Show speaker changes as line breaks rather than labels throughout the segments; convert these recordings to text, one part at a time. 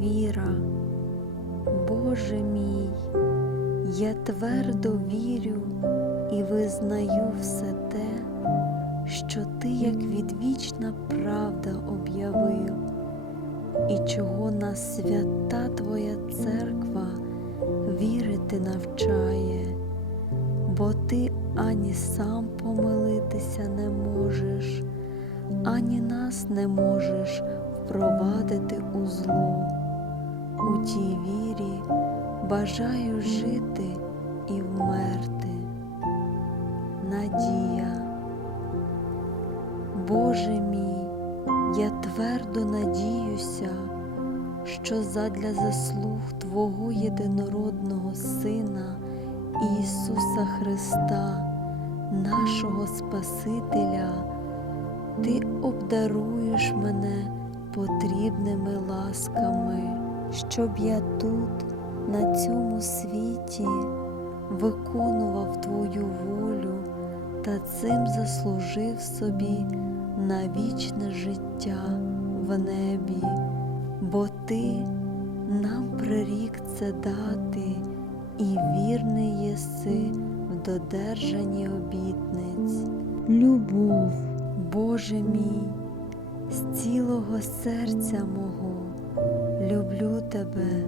віра. Боже мій, я твердо вірю і визнаю все те, що ти, як відвічна правда, об'явив, і чого нас свята Твоя церква вірити навчає, бо ти ані сам помилитися не можеш, ані нас не можеш впровадити у зло. Тій вірі бажаю жити і вмерти. Надія. Боже мій, я твердо надіюся, що задля заслуг Твого єдинородного Сина Ісуса Христа, нашого Спасителя, Ти обдаруєш мене потрібними ласками, щоб я тут, на цьому світі, виконував Твою волю та цим заслужив собі на вічне життя в небі, бо Ти нам прирік це дати, і вірний єси в додержанні обітниць. Любов, Боже мій, з цілого серця мого люблю Тебе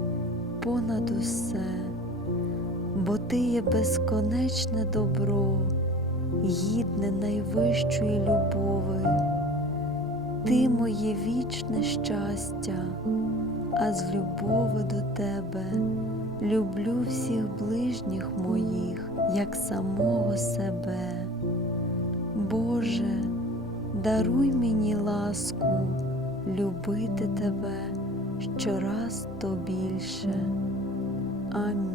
понад усе, бо Ти є безконечне добро, гідне найвищої любови, Ти моє вічне щастя, а з любови до Тебе люблю всіх ближніх моїх, як самого себе. Боже, даруй мені ласку любити Тебе щораз то більше. Амінь.